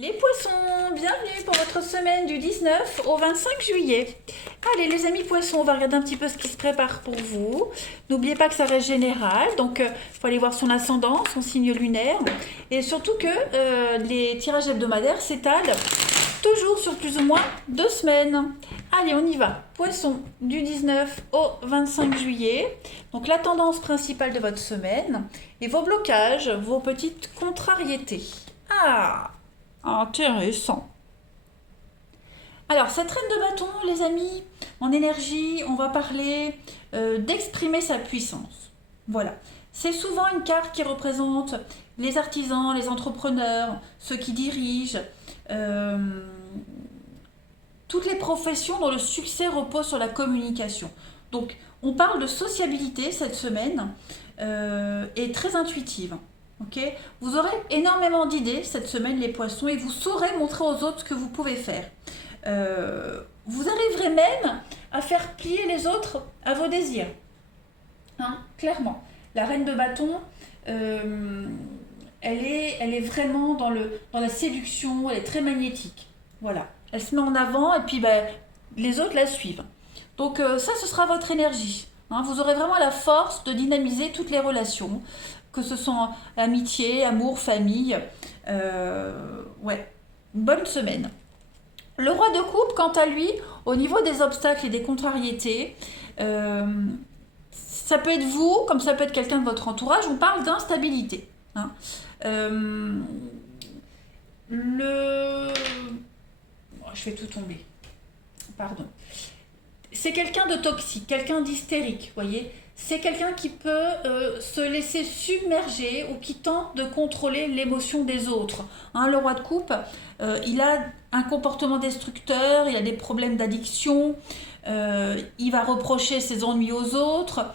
Les poissons, bienvenue pour votre semaine du 19 au 25 juillet. Allez les amis poissons, on va regarder un petit peu ce qui se prépare pour vous. N'oubliez pas que ça reste général, donc il faut aller voir son ascendant, son signe lunaire. Et surtout que les tirages hebdomadaires s'étalent toujours sur plus ou moins 2 semaines. Allez, on y va. Poisson, du 19 au 25 juillet. Donc la tendance principale de votre semaine et vos blocages, vos petites contrariétés. Ah, intéressant. Alors, cette reine de bâton, les amis, en énergie, on va parler d'exprimer sa puissance. Voilà. C'est souvent une carte qui représente les artisans, les entrepreneurs, ceux qui dirigent, toutes les professions dont le succès repose sur la communication. Donc, on parle de sociabilité cette semaine et très intuitive. Okay, vous aurez énormément d'idées cette semaine, les poissons, et vous saurez montrer aux autres ce que vous pouvez faire. Vous arriverez même à faire plier les autres à vos désirs. Hein, clairement. La reine de bâton, elle est vraiment dans la séduction, elle est très magnétique. Voilà. Elle se met en avant et puis les autres la suivent. Donc ça, ce sera votre énergie. Hein, vous aurez vraiment la force de dynamiser toutes les relations, que ce soit amitié, amour, famille. Ouais, une bonne semaine. Le roi de coupe, quant à lui, au niveau des obstacles et des contrariétés, ça peut être vous, comme ça peut être quelqu'un de votre entourage, on parle d'instabilité. Hein. Je fais tout tomber. Pardon. C'est quelqu'un de toxique, quelqu'un d'hystérique, voyez. C'est quelqu'un qui peut se laisser submerger ou qui tente de contrôler l'émotion des autres. Hein, le roi de coupe, il a un comportement destructeur, il a des problèmes d'addiction, il va reprocher ses ennuis aux autres.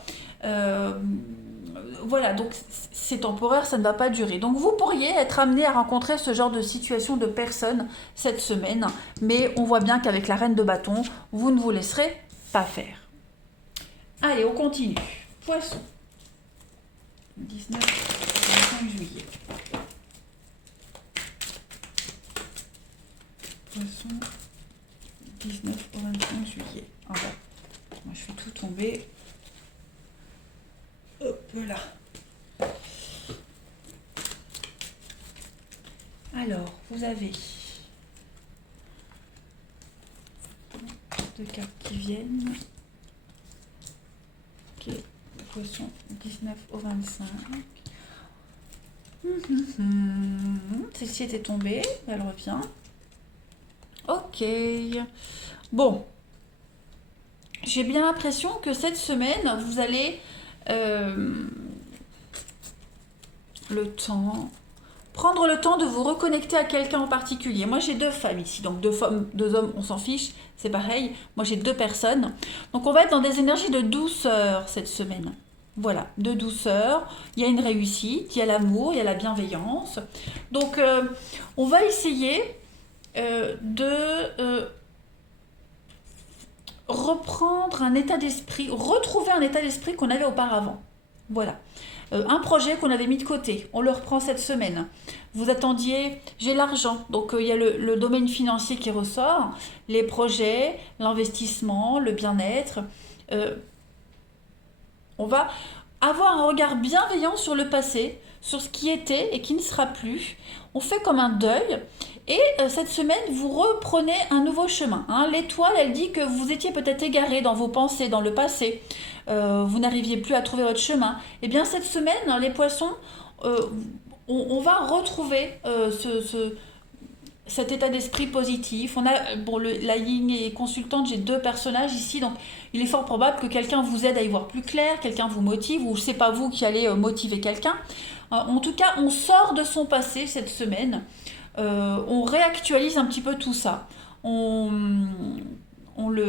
Voilà, donc c'est temporaire, ça ne va pas durer. Donc vous pourriez être amené à rencontrer ce genre de situation de personnes cette semaine, mais on voit bien qu'avec la reine de bâton, vous ne vous laisserez pas faire. Allez, on continue. Poisson. 19 au 25 juillet. Poisson. 19 au 25 juillet. Ah ouais. Moi, je fais tout tomber. Hop là. Alors, vous avez deux cartes qui viennent. Ok, poisson 19 au 25. Celle-ci était tombée, elle revient. Ok. Bon. J'ai bien l'impression que cette semaine, vous allez prendre le temps de vous reconnecter à quelqu'un en particulier. Moi, j'ai 2 femmes ici, donc 2 femmes, 2 hommes, on s'en fiche, c'est pareil. Moi, j'ai 2 personnes. Donc, on va être dans des énergies de douceur cette semaine. Voilà, de douceur. Il y a une réussite, il y a l'amour, il y a la bienveillance. Donc, on va essayer de reprendre un état d'esprit, retrouver un état d'esprit qu'on avait auparavant. Voilà. Un projet qu'on avait mis de côté, on le reprend cette semaine. Vous attendiez, j'ai l'argent, donc il y a le domaine financier qui ressort, les projets, l'investissement, le bien-être. On va avoir un regard bienveillant sur le passé, sur ce qui était et qui ne sera plus. On fait comme un deuil. Et cette semaine, vous reprenez un nouveau chemin. Hein. L'étoile, elle dit que vous étiez peut-être égaré dans vos pensées, dans le passé. Vous n'arriviez plus à trouver votre chemin. Eh bien, cette semaine, les poissons, on va retrouver cet état d'esprit positif. On a, bon, la ligne est consultante, j'ai 2 personnages ici, donc il est fort probable que quelqu'un vous aide à y voir plus clair, quelqu'un vous motive, ou c'est pas vous qui allez motiver quelqu'un. En tout cas, on sort de son passé cette semaine. On réactualise un petit peu tout ça. On le...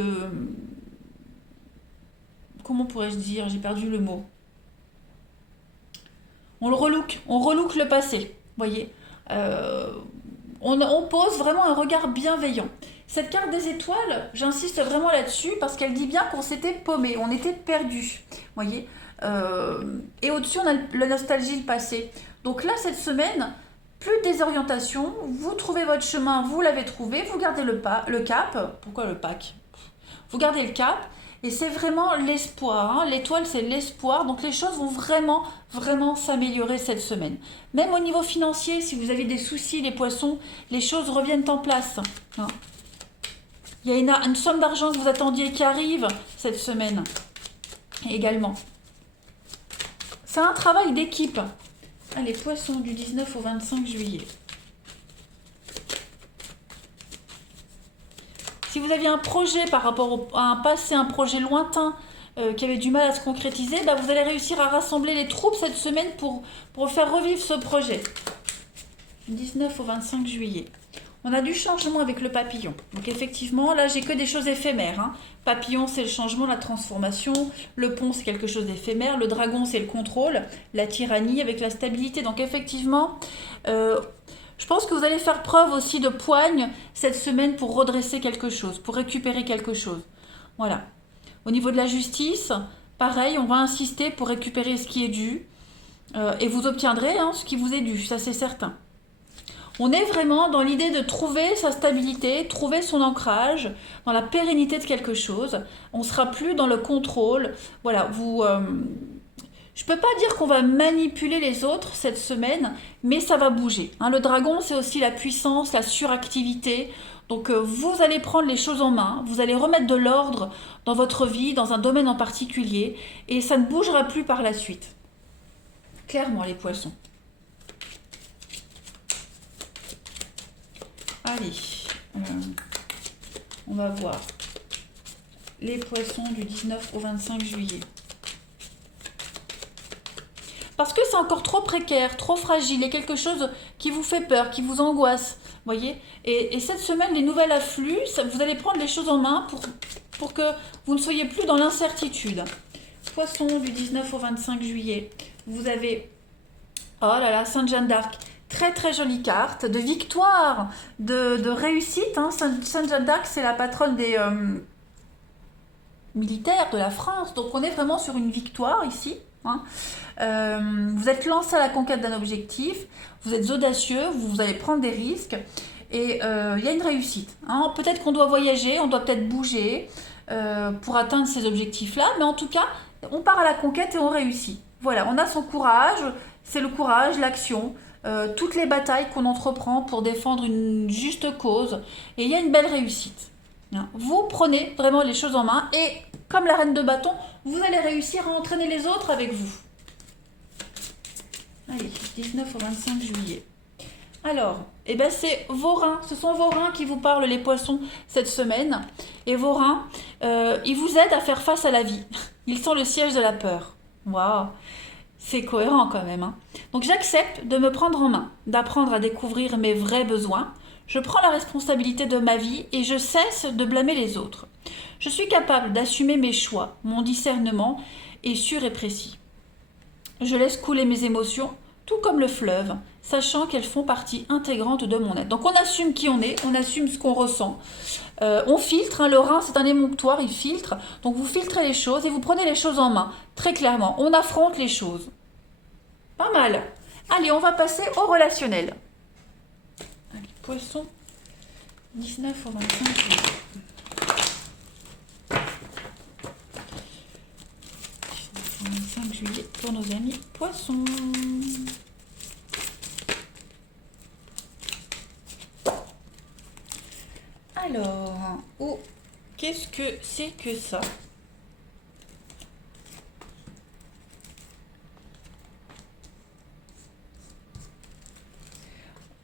Comment pourrais-je dire? J'ai perdu le mot. On relook le passé, voyez. On pose vraiment un regard bienveillant. Cette carte des étoiles, j'insiste vraiment là-dessus parce qu'elle dit bien qu'on s'était paumé, on était perdu, voyez. Et au-dessus, on a la nostalgie, le passé. Donc là, cette semaine, plus de désorientation, vous trouvez votre chemin, vous l'avez trouvé, vous gardez le cap. Pourquoi le pack? Vous gardez le cap et c'est vraiment l'espoir. Hein. L'étoile, c'est l'espoir. Donc les choses vont vraiment, vraiment s'améliorer cette semaine. Même au niveau financier, si vous avez des soucis, les poissons, les choses reviennent en place. Hein. Il y a une somme d'argent que vous attendiez qui arrive cette semaine également. C'est un travail d'équipe. Allez, poissons du 19 au 25 juillet. Si vous aviez un projet par rapport à un passé, un projet lointain qui avait du mal à se concrétiser, bah vous allez réussir à rassembler les troupes cette semaine pour faire revivre ce projet. Du 19 au 25 juillet. On a du changement avec le papillon. Donc effectivement, là, j'ai que des choses éphémères. Hein. Papillon, c'est le changement, la transformation. Le pont, c'est quelque chose d'éphémère. Le dragon, c'est le contrôle. La tyrannie avec la stabilité. Donc effectivement, je pense que vous allez faire preuve aussi de poigne cette semaine pour redresser quelque chose, pour récupérer quelque chose. Voilà. Au niveau de la justice, pareil, on va insister pour récupérer ce qui est dû. Et vous obtiendrez ce qui vous est dû, ça c'est certain. On est vraiment dans l'idée de trouver sa stabilité, trouver son ancrage, dans la pérennité de quelque chose. On ne sera plus dans le contrôle. Voilà, je ne peux pas dire qu'on va manipuler les autres cette semaine, mais ça va bouger. Hein, le dragon, c'est aussi la puissance, la suractivité. Donc vous allez prendre les choses en main, vous allez remettre de l'ordre dans votre vie, dans un domaine en particulier, et ça ne bougera plus par la suite. Clairement, les poissons. Allez, on va voir les poissons du 19 au 25 juillet. Parce que c'est encore trop précaire, trop fragile, il y a quelque chose qui vous fait peur, qui vous angoisse, voyez. Et cette semaine, les nouvelles affluent, vous allez prendre les choses en main pour que vous ne soyez plus dans l'incertitude. Poissons du 19 au 25 juillet, vous avez, oh là là, Sainte Jeanne d'Arc. Très très jolie carte de victoire, de réussite. Hein. Sainte Jeanne d'Arc, c'est la patronne des militaires de la France. Donc on est vraiment sur une victoire ici. Hein. Vous êtes lancé à la conquête d'un objectif, vous êtes audacieux, vous allez prendre des risques et il y a une réussite. Hein. Peut-être qu'on doit voyager, on doit peut-être bouger pour atteindre ces objectifs-là, mais en tout cas, on part à la conquête et on réussit. Voilà, on a son courage, c'est le courage, l'action. Toutes les batailles qu'on entreprend pour défendre une juste cause et il y a une belle réussite. Vous prenez vraiment les choses en main et comme la reine de bâton, vous allez réussir à entraîner les autres avec vous. Allez, 19 au 25 juillet. Alors, c'est vos reins, ce sont vos reins qui vous parlent les poissons cette semaine et vos reins, ils vous aident à faire face à la vie. Ils sont le siège de la peur. Waouh! C'est cohérent quand même. Hein. Donc j'accepte de me prendre en main, d'apprendre à découvrir mes vrais besoins. Je prends la responsabilité de ma vie et je cesse de blâmer les autres. Je suis capable d'assumer mes choix, mon discernement est sûr et précis. Je laisse couler mes émotions, tout comme le fleuve, sachant qu'elles font partie intégrante de mon être. Donc on assume qui on est, on assume ce qu'on ressent. On filtre, hein, le rein c'est un émonctoire, il filtre. Donc vous filtrez les choses et vous prenez les choses en main, très clairement. On affronte les choses. Pas mal. Allez, on va passer au relationnel. Allez, poisson, 19 au 25 juillet. 19 au 25 juillet pour nos amis poissons. Alors, qu'est-ce que c'est que ça?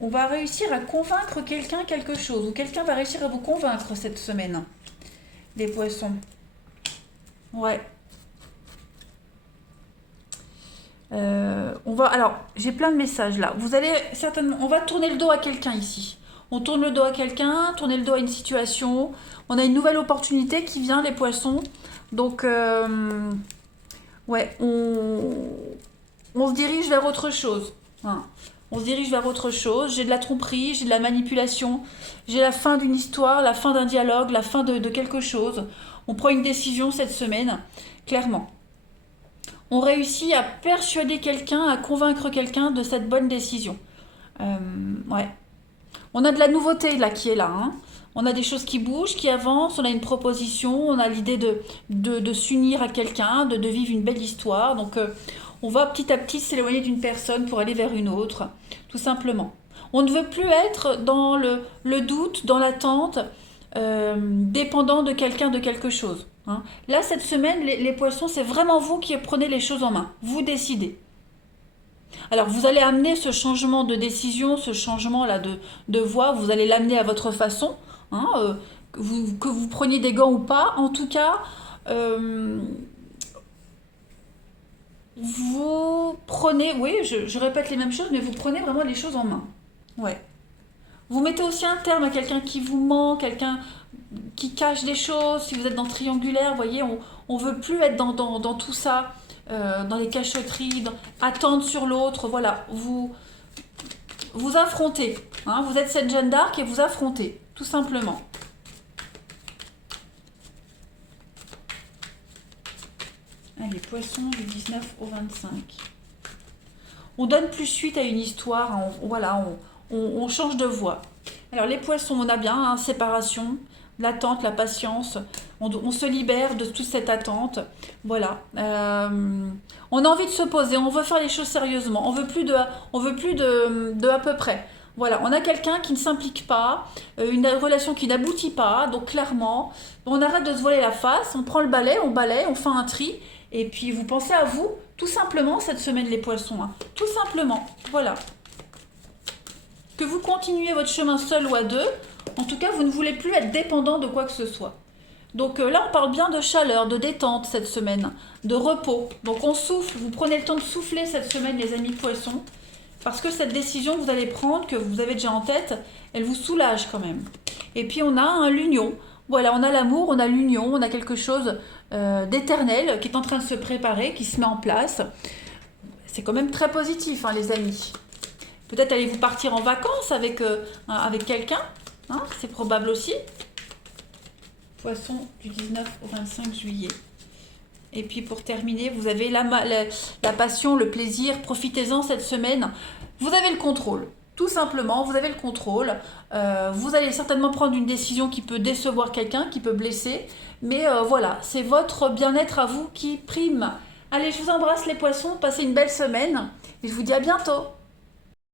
On va réussir à convaincre quelqu'un quelque chose, ou quelqu'un va réussir à vous convaincre cette semaine, les poissons. Ouais. Alors, j'ai plein de messages là. Vous allez certainement, on va tourner le dos à quelqu'un ici. On tourne le dos à quelqu'un, tourner le dos à une situation. On a une nouvelle opportunité qui vient, les poissons. Donc, ouais, on se dirige vers autre chose. Hein. On se dirige vers autre chose. J'ai de la tromperie, j'ai de la manipulation. J'ai la fin d'une histoire, la fin d'un dialogue, la fin de quelque chose. On prend une décision cette semaine, clairement. On réussit à persuader quelqu'un, à convaincre quelqu'un de cette bonne décision. Ouais. On a de la nouveauté là qui est là, hein. On a des choses qui bougent, qui avancent, on a une proposition, on a l'idée de s'unir à quelqu'un, de vivre une belle histoire. Donc on va petit à petit s'éloigner d'une personne pour aller vers une autre, tout simplement. On ne veut plus être dans le doute, dans l'attente, dépendant de quelqu'un, de quelque chose, hein. Là, cette semaine, les poissons, c'est vraiment vous qui prenez les choses en main. Vous décidez. Alors, vous allez amener ce changement de décision, ce changement-là de voix, vous allez l'amener à votre façon, hein, que vous preniez des gants ou pas. En tout cas, euh, vous prenez, oui, je répète les mêmes choses, mais vous prenez vraiment les choses en main. Ouais. Vous mettez aussi un terme à quelqu'un qui vous ment, quelqu'un qui cache des choses. Si vous êtes dans le triangulaire, vous voyez, on veut plus être dans tout ça, dans les cachotteries, attendre sur l'autre. Voilà, vous affrontez, hein. Vous êtes cette Jeanne d'Arc et vous affrontez, tout simplement. Allez, poisson du 19 au 25. On donne plus suite à une histoire, hein. Voilà, on change de voie. Alors les poissons, on a bien, hein, séparation, l'attente, la patience. On se libère de toute cette attente. Voilà. On a envie de se poser, on veut faire les choses sérieusement. On veut plus de à peu près. Voilà, on a quelqu'un qui ne s'implique pas, une relation qui n'aboutit pas, donc clairement, on arrête de se voiler la face, on prend le balai, on fait un tri, et puis vous pensez à vous, tout simplement, cette semaine les poissons, hein. Tout simplement, voilà. Que vous continuez votre chemin seul ou à deux, en tout cas, vous ne voulez plus être dépendant de quoi que ce soit. Donc là, on parle bien de chaleur, de détente cette semaine, de repos. Donc on souffle, vous prenez le temps de souffler cette semaine, les amis poissons, parce que cette décision que vous allez prendre, que vous avez déjà en tête, elle vous soulage quand même. Et puis on a l'union. Voilà, on a l'amour, on a l'union, on a quelque chose d'éternel qui est en train de se préparer, qui se met en place. C'est quand même très positif, hein, les amis. Peut-être allez-vous partir en vacances avec quelqu'un, hein, c'est probable aussi. Poisson du 19 au 25 juillet. Et puis pour terminer, vous avez la passion, le plaisir, profitez-en cette semaine. Vous avez le contrôle, tout simplement, vous avez le contrôle. Vous allez certainement prendre une décision qui peut décevoir quelqu'un, qui peut blesser. Mais voilà, c'est votre bien-être à vous qui prime. Allez, je vous embrasse les poissons, passez une belle semaine et je vous dis à bientôt.